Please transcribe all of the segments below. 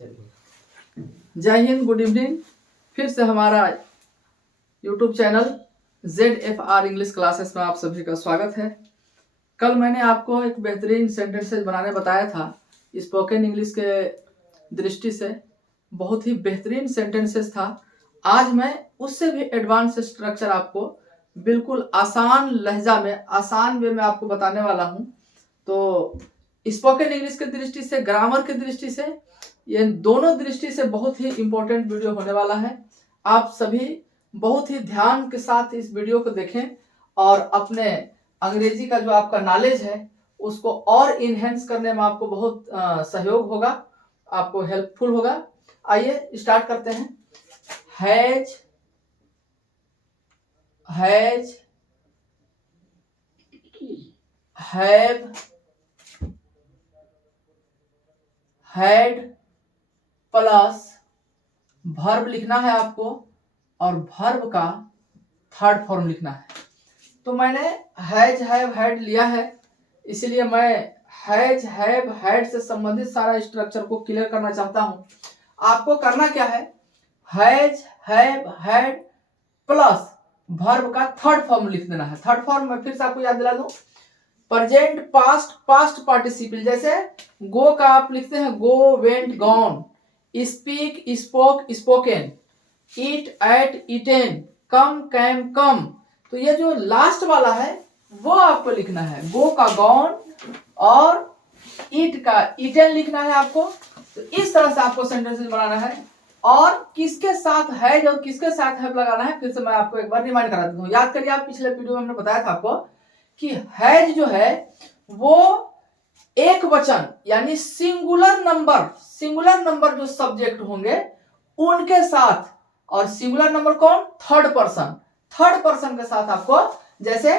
जय Hind, good evening. फिर से हमारा YouTube channel ZFR English classes में आप सभी का स्वागत है। कल मैंने आपको एक बेहतरीन सेंटेंसेस बनाने बताया था स्पोकन इंग्लिश के दृष्टि से, बहुत ही बेहतरीन सेंटेंसेस था। आज मैं उससे भी एडवांस स्ट्रक्चर आपको बिल्कुल आसान लहजा में, आसान वे में आपको बताने वाला हूँ। तो स्पोकन इंग्लिश के दृष्टि से, ग्रामर की दृष्टि से, ये दोनों दृष्टि से बहुत ही इम्पोर्टेंट वीडियो होने वाला है। आप सभी बहुत ही ध्यान के साथ इस वीडियो को देखें और अपने अंग्रेजी का जो आपका नॉलेज है उसको और इनहेंस करने में आपको बहुत सहयोग होगा, आपको हेल्पफुल होगा। आइए स्टार्ट करते हैं। Has, has, have, had plus verb लिखना है आपको और वर्ब का थर्ड फॉर्म लिखना है। तो मैंने हैज, हैव, हैड लिया है, इसीलिए मैं हैज, हैव, हैड से संबंधित सारा स्ट्रक्चर को क्लियर करना चाहता हूं। आपको करना क्या है, has, have, had plus verb का थर्ड फॉर्म लिख देना है। थर्ड फॉर्म में फिर से आपको याद दिला दूं, प्रेजेंट, पास्ट, पास्ट पार्टिसिपल। जैसे गो का आप लिखते हैं go, went, gone, speak, spoke, spoken, eat, ate, eaten, come, came, come. तो ये जो लास्ट वाला है वो आपको लिखना है, गो का गॉन और ईट का ईटेन लिखना है आपको। तो इस तरह से आपको सेंटेंसेस बनाना है और किसके साथ है और किसके साथ है लगाना है, फिर से मैं आपको एक बार रिमाइंड करा देता हूँ। याद करिए, आप पिछले वीडियो में हमने बताया था आपको कि हैज जो है वो एक वचन यानी सिंगुलर नंबर जो सब्जेक्ट होंगे उनके साथ, और सिंगुलर नंबर कौन, थर्ड पर्सन के साथ आपको, जैसे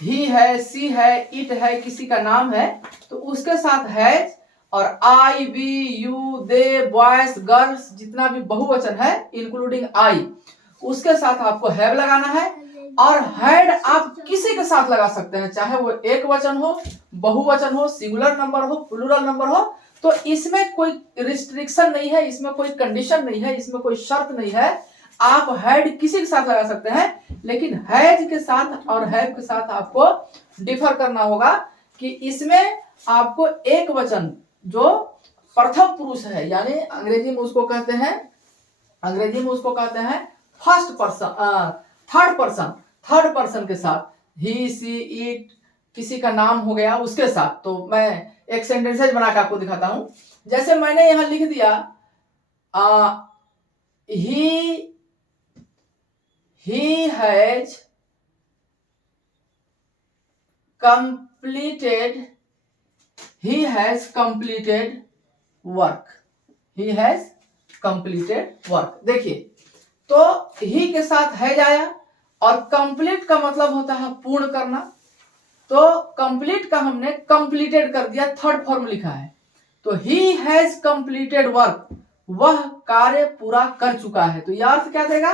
ही है, सी है, इट है, किसी का नाम है तो उसके साथ हैज, और I, we, you, they, boys, girls, जितना भी बहुवचन है इंक्लूडिंग आई, उसके साथ आपको हैव लगाना है। और हैड आप किसी के साथ लगा सकते हैं, चाहे वो एक वचन हो, बहुवचन हो, सिंगुलर नंबर हो, प्लूरल नंबर हो। तो इसमें कोई रिस्ट्रिक्शन नहीं है, इसमें कोई कंडीशन नहीं है, इसमें कोई शर्त नहीं है। आप हैड किसी के साथ लगा सकते हैं, लेकिन हैज के साथ और हैव के साथ आपको डिफर करना होगा कि इसमें आपको एक वचन जो प्रथम पुरुष है, यानी अंग्रेजी में उसको कहते हैं फर्स्ट पर्सन, थर्ड पर्सन के साथ, ही, सी, इट, किसी का नाम हो गया उसके साथ। तो मैं एक सेंटेंसेस बना के आपको दिखाता हूं। जैसे मैंने यहां लिख दिया he has completed work। देखिए, तो ही के साथ हैज आया और कंप्लीट का मतलब होता है पूर्ण करना। तो कंप्लीट का हमने कंप्लीटेड कर दिया, थर्ड फॉर्म लिखा है। तो ही हैज कंप्लीटेड वर्क, वह कार्य पूरा कर चुका है। तो यह अर्थ क्या देगा,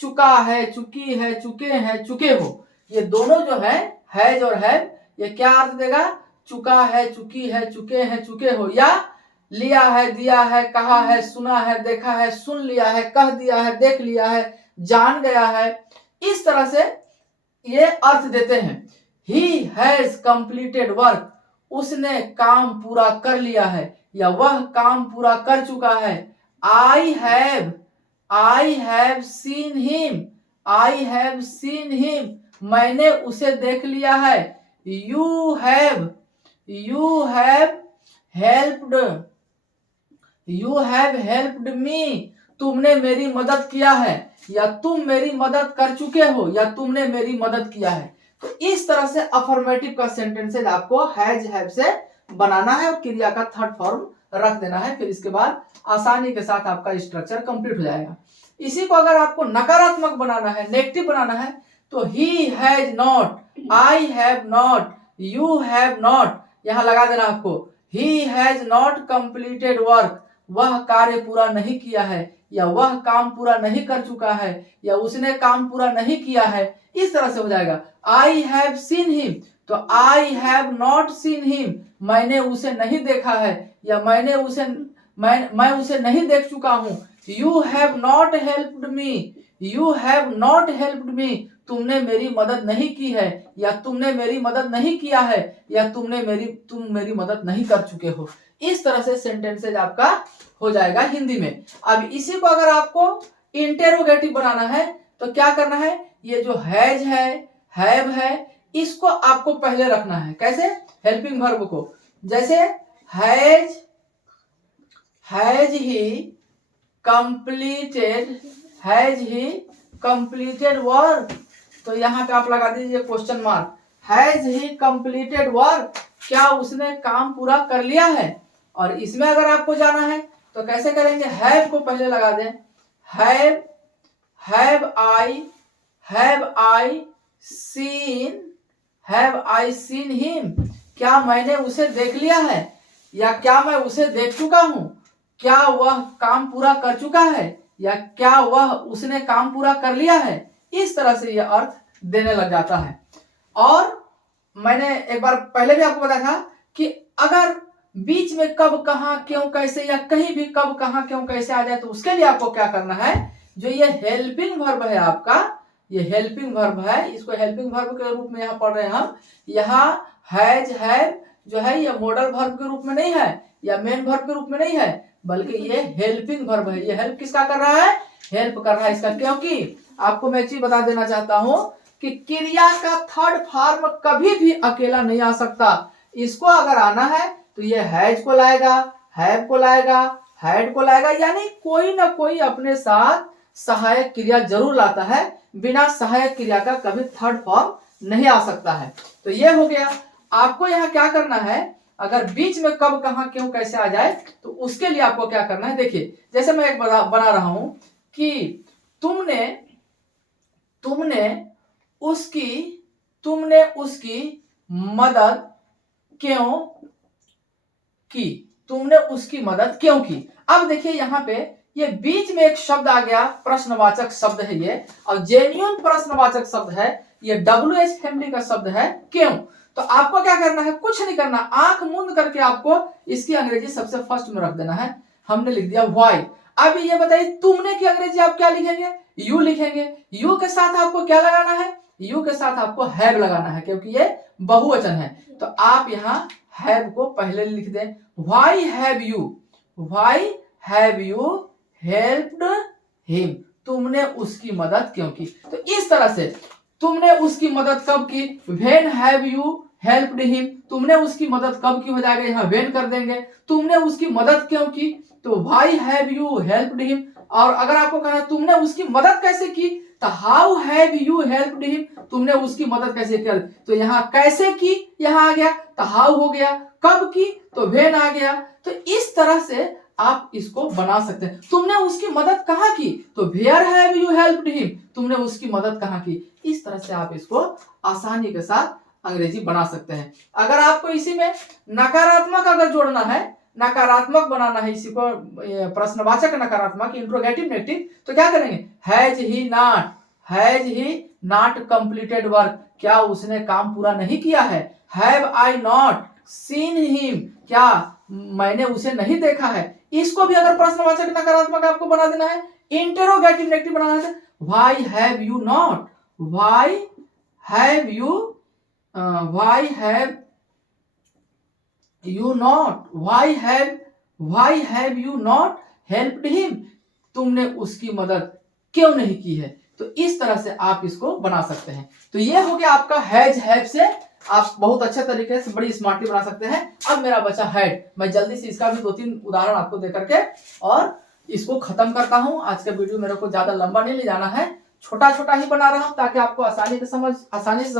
चुका है, चुकी है, चुके हैं, चुके हो। ये दोनों जो है हैज और हैव, ये क्या अर्थ देगा, चुका है, चुकी है, चुके हैं, चुके हो, या लिया है, दिया है, कहा है, सुना है, देखा है, सुन लिया है, कह दिया है, देख लिया है, जान गया है। इस तरह से ये अर्थ देते हैं। He has completed work, उसने काम पूरा कर लिया है या वह काम पूरा कर चुका है। I have seen him, मैंने उसे देख लिया है। You have helped me, तुमने मेरी मदद किया है, या तुम मेरी मदद कर चुके हो, या तुमने मेरी मदद किया है। तो इस तरह से अफर्मेटिव का सेंटेंसेज आपको हैज, हैव से बनाना है और क्रिया का थर्ड फॉर्म रख देना है। फिर इसके बाद आसानी के साथ आपका स्ट्रक्चर कंप्लीट हो जाएगा। इसी को अगर आपको नकारात्मक बनाना है, नेगेटिव बनाना है, तो he has not, I have not, you have not, यहां लगा देना आपको। He has not completed work, वह कार्य पूरा नहीं किया है, या वह काम पूरा नहीं कर चुका है, या उसने काम पूरा नहीं किया है। इस तरह से हो जाएगा। आई हैव सीन हिम, तो I have not seen him, मैंने उसे नहीं देखा है, या मैं उसे नहीं देख चुका हूँ। You have not helped me, you have not helped me, तुमने मेरी मदद नहीं की है, या तुमने मेरी मदद नहीं किया है, या तुम मेरी मदद नहीं कर चुके हो। इस तरह से सेंटेंसेज आपका हो जाएगा हिंदी में। अब इसी को अगर आपको इंटेरोगेटिव बनाना है तो क्या करना है, ये जो हैज है, हैव है, इसको आपको पहले रखना है। कैसे? हेल्पिंग वर्ब को, जैसे हैज ही कंप्लीटेड वर्क, तो यहाँ पे आप लगा दीजिए question mark. Has he completed work, क्या उसने काम पूरा कर लिया है? और इसमें अगर आपको जाना है तो कैसे करेंगे, हैव को पहले लगा दें। हैव आई सीन हिम, क्या मैंने उसे देख लिया है, या क्या मैं उसे देख चुका हूं? क्या वह काम पूरा कर चुका है, या क्या वह उसने काम पूरा कर लिया है? इस तरह से यह अर्थ देने लग जाता है। और मैंने एक बार पहले भी आपको बताया था कि अगर बीच में कब, कहां, क्यों, कैसे, या कहीं भी कब, कहां, क्यों, कैसे आ जाए तो उसके लिए आपको क्या करना है, जो ये हेल्पिंग वर्ब है आपका, ये हेल्पिंग वर्ब है, इसको हेल्पिंग वर्ब के रूप में यहाँ पढ़ रहे हैं हम। यहाँ हैज, हैव जो है ये मॉडल वर्ब के रूप में नहीं है, या मेन वर्ब के रूप में नहीं है, बल्कि ये हेल्पिंग वर्ब है। ये हेल्प किसका कर रहा है? हेल्प कर रहा है इसका। क्योंकि आपको मैं एक चीज बता देना चाहता हूं कि क्रिया का थर्ड फॉर्म कभी भी अकेला नहीं आ सकता। इसको अगर आना है तो ये हैज को लाएगा, हैव को लाएगा, हैड को लाएगा, यानी कोई ना कोई अपने साथ सहायक क्रिया जरूर लाता है। बिना सहायक क्रिया का कभी थर्ड फॉर्म नहीं आ सकता है। तो ये हो गया। आपको यहाँ क्या करना है, अगर बीच में कब, कहां, क्यों, कैसे आ जाए तो उसके लिए आपको क्या करना है। देखिए, जैसे मैं एक बना रहा हूं कि तुमने उसकी मदद क्यों की, तुमने उसकी मदद क्यों की। अब देखिए यहाँ पे ये बीच में एक शब्द आ गया, प्रश्नवाचक शब्द है ये, और जेन्युइन प्रश्नवाचक शब्द है ये, WH फैमिली का शब्द है, क्यों। तो आपको क्या करना है, कुछ नहीं करना, आंख मूंद करके आपको इसकी अंग्रेजी सबसे फर्स्ट में रख देना है। हमने लिख दिया व्हाई। अब ये बताइए तुमने की अंग्रेजी आप क्या लिखेंगे, यू लिखेंगे। यू के साथ आपको क्या लगाना है, यू के साथ आपको हैव लगाना है, क्योंकि ये बहुवचन है। तो आप यहाँ हैव को पहले लिख दें। Why have you helped him, तुमने उसकी मदद क्यों की। तो इस तरह से तुमने उसकी मदद कब की, when have you helped him, तुमने उसकी मदद कब की हो जाएगा, यहाँ व्हेन कर देंगे। तुमने उसकी मदद क्यों की, तो why have you helped him. और अगर आपको कहना तुमने उसकी मदद कैसे की, तो how have you helped him, तुमने उसकी मदद कैसे की। तो यहाँ कैसे की यहाँ आ गया, तो हाउ हो गया। कब की, तो व्हेन आ गया। तो इस तरह से आप इसको बना सकते हैं। तुमने उसकी मदद कहाँ की, तो where have you helped him, तुमने उसकी मदद कहाँ की। इस तरह से आप इसको आसानी के साथ अंग्रेजी बना सकते हैं। अगर आपको इसी में नकारात्मक अगर जोड़ना है, नकारात्मक बनाना है इसी को, प्रश्नवाचक नकारात्मक, इंट्रोगेटिव नेगेटिव, तो क्या करेंगे, has he not completed work, क्या उसने काम पूरा नहीं किया है। Have I not seen him, क्या मैंने उसे नहीं देखा है। इसको भी अगर प्रश्नवाचक नकारात्मक आपको बना देना है, इंटेरोगेटिव नेगेटिव बनाना है, why have you not helped him, तुमने उसकी मदद क्यों नहीं की है। तो इस तरह से आप इसको बना सकते हैं। तो ये हो गया आपका हैज, हैव से आप बहुत अच्छे तरीके से बड़ी स्मार्टली बना सकते हैं। अब मेरा बचा हैड, मैं जल्दी से इसका भी 2-3 उदाहरण आपको दे करके और इसको खत्म करता हूं। आज का वीडियो मेरे को ज्यादा लंबा नहीं ले जाना है, छोटा छोटा ही बना रहा हूं ताकि आपको आसानी से समझ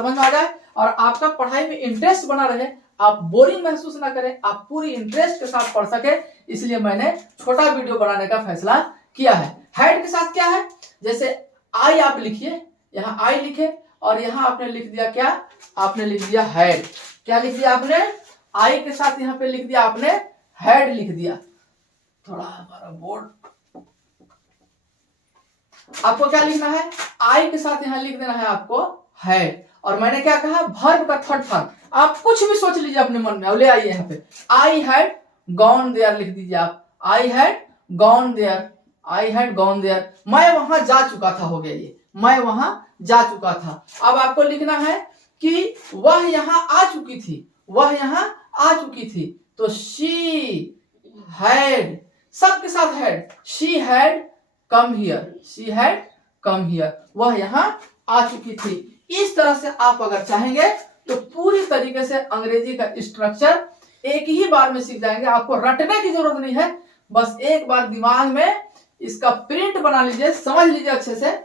में आ जाए और आपका पढ़ाई में इंटरेस्ट बना रहे, आप बोरिंग महसूस ना करें, आप पूरी इंटरेस्ट के साथ पढ़ सके, इसलिए मैंने छोटा वीडियो बनाने का फैसला किया है। हैड के साथ क्या है, जैसे आई आप लिखिए, यहाँ आई लिखे और यहाँ आपने लिख दिया क्या, आपने लिख दिया हैड। क्या लिख दिया आपने, आई के साथ यहाँ पे लिख दिया आपने हैड लिख दिया। थोड़ा हमारा बोर्ड, आपको क्या लिखना है, आई के साथ यहाँ लिख देना है आपको हैड। और मैंने क्या कहा, वर्ब का थर्ड फॉर्म, आप कुछ भी सोच लीजिए अपने मन में, अब ले आइए यहाँ पे, आई हैड गॉन देयर लिख दीजिए आप। I had gone there, I had gone there, मैं वहां जा चुका था, हो गया ये, मैं वहां जा चुका था। अब आपको लिखना है कि वह यहां आ चुकी थी, वह यहां आ चुकी थी, तो शी हैड, सबके साथ had, she had come here, she had come here, वह यहां आ चुकी थी। इस तरह से आप अगर चाहेंगे तो पूरी तरीके से अंग्रेजी का स्ट्रक्चर एक ही बार में सीख जाएंगे, आपको रटने की जरूरत नहीं है, बस एक बार दिमाग में इसका प्रिंट बना लीजिए, समझ लीजिए अच्छे से।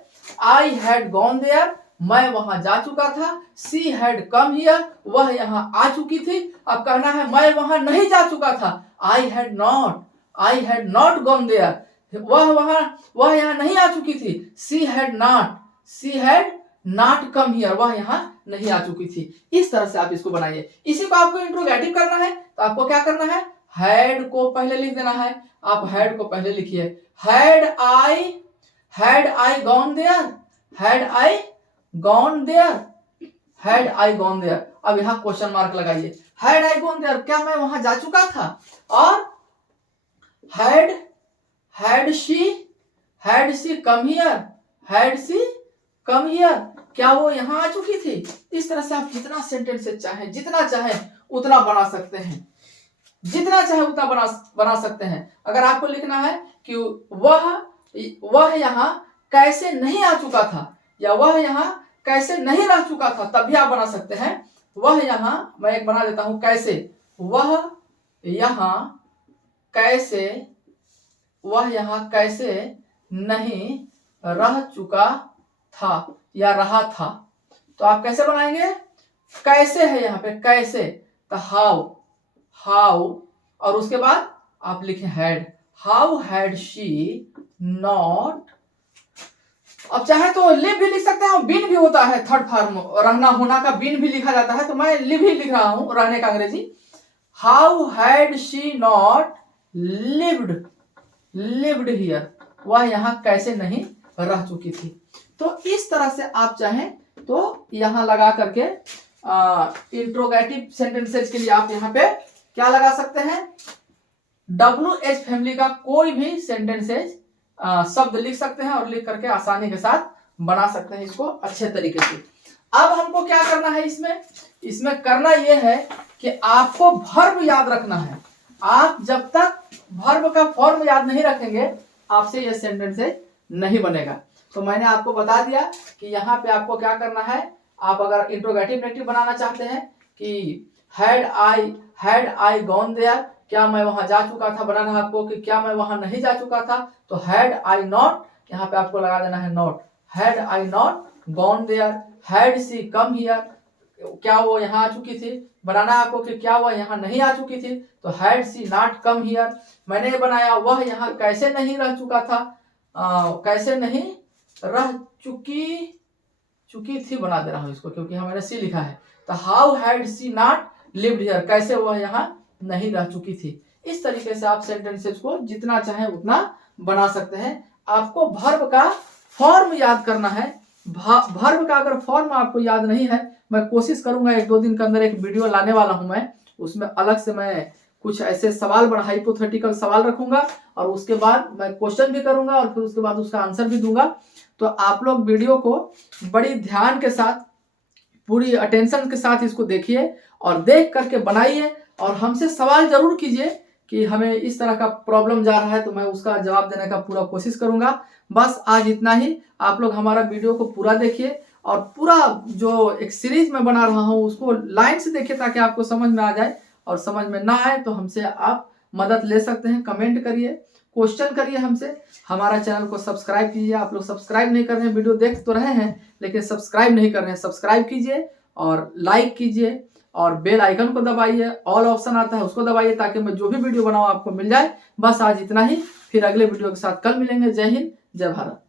आई हैड गॉन देयर, मैं वहां जा चुका था, सी हैड कम हियर, वह यहां आ चुकी थी। अब कहना है मैं वहां नहीं जा चुका था, I had not, I had not gone there, वह यहां नहीं आ चुकी थी, she had not, she had not come here, वह यहां नहीं आ चुकी थी। इस तरह से आप इसको बनाइए। इसी को आपको इंट्रोगेटिव करना है, तो आपको क्या करना है, हैड को पहले लिख देना है। आप हैड को पहले लिखिए, had I gone there, had I gone there, had I gone there. अब यहां क्वेश्चन मार्क लगाइए, हैड आई गॉन देयर, क्या मैं वहां जा चुका था? और had she come here, had she come here, क्या वो यहां आ चुकी थी? इस तरह से आप जितना सेंटेंस चाहे, जितना चाहे उतना बना सकते हैं, जितना चाहे उतना बना सकते हैं। अगर आपको लिखना है कि वह यहां कैसे नहीं आ चुका था, या वह यहां कैसे नहीं रह चुका था, तब भी आप बना सकते हैं। वह यहां, मैं एक बना देता हूं, कैसे, वह यहां कैसे नहीं रह चुका था या रहा था। तो आप कैसे बनाएंगे, कैसे है यहाँ पे, कैसे, तो हाउ, और उसके बाद आप लिखें had, how had she not. अब चाहे तो लिव भी लिख सकते हैं, बीन भी होता है, थर्ड फॉर्म रहना होना का बीन भी लिखा जाता है, तो मैं लिव ही लिख रहा हूं, रहने का अंग्रेजी। How had she not lived here, वह यहां कैसे नहीं रह चुकी थी। तो इस तरह से आप चाहें तो यहां लगा करके इंट्रोगेटिव सेंटेंसेस के लिए आप यहां पे क्या लगा सकते हैं, WH फैमिली का कोई भी सेंटेंसेस शब्द लिख सकते हैं, और लिख करके आसानी के साथ बना सकते हैं इसको अच्छे तरीके से। अब हमको क्या करना है, इसमें करना यह है कि आपको वर्ब याद रखना है। आप जब तक वर्ब का फॉर्म याद नहीं रखेंगे, आपसे यह सेंटेंसेस नहीं बनेगा। तो मैंने आपको बता दिया कि यहाँ पे आपको क्या करना है। आप अगर इंट्रोगेटिव नेगेटिव बनाना चाहते हैं कि हैड आई गॉन देयर, क्या मैं वहां जा चुका था, बनाना है आपको कि क्या मैं वहां नहीं जा चुका था, तो हैड आई नॉट, यहाँ पे आपको लगा देना है not, had I not gone there, had she come here, क्या वो यहाँ आ चुकी थी, बनाना है आपको कि क्या वह यहाँ नहीं आ चुकी थी, तो had she not come here. मैंने बनाया वह यहाँ कैसे नहीं रह चुका था, कैसे नहीं रह चुकी थी बना दे रहा हूं इसको, क्योंकि यहाँ मैंने सी लिखा है। तो how had she not lived here, कैसे वह यहाँ नहीं रह चुकी थी। इस तरीके से आप सेंटेंसेस को जितना चाहे उतना बना सकते हैं। आपको वर्ब का फॉर्म याद करना है। वर्ब का अगर फॉर्म आपको याद नहीं है, मैं कोशिश करूंगा 1-2 दिन के अंदर एक वीडियो लाने वाला हूं मैं, उसमें अलग से मैं कुछ ऐसे सवाल हाइपोथेटिकल सवाल रखूंगा, और उसके बाद मैं क्वेश्चन भी करूंगा, और फिर उसके बाद उसका आंसर भी दूंगा। तो आप लोग वीडियो को बड़ी ध्यान के साथ, पूरी अटेंशन के साथ इसको देखिए, और देख करके बनाइए, और हमसे सवाल जरूर कीजिए कि हमें इस तरह का प्रॉब्लम जा रहा है, तो मैं उसका जवाब देने का पूरा कोशिश करूंगा। बस आज इतना ही। आप लोग हमारा वीडियो को पूरा देखिए, और पूरा जो एक सीरीज में बना रहा हूँ उसको लाइन से देखिए, ताकि आपको समझ में आ जाए, और समझ में ना आए तो हमसे आप मदद ले सकते हैं। कमेंट करिए, क्वेश्चन करिए हमसे। हमारा चैनल को सब्सक्राइब कीजिए। आप लोग सब्सक्राइब नहीं कर रहे हैं, वीडियो देख तो रहे हैं लेकिन सब्सक्राइब नहीं कर रहे हैं, सब्सक्राइब कीजिए और लाइक कीजिए, और बेल आइकन को दबाइए, ऑल ऑप्शन आता है उसको दबाइए, ताकि मैं जो भी वीडियो बनाऊं आपको मिल जाए। बस आज इतना ही, फिर अगले वीडियो के साथ कल मिलेंगे। जय हिंद, जय भारत।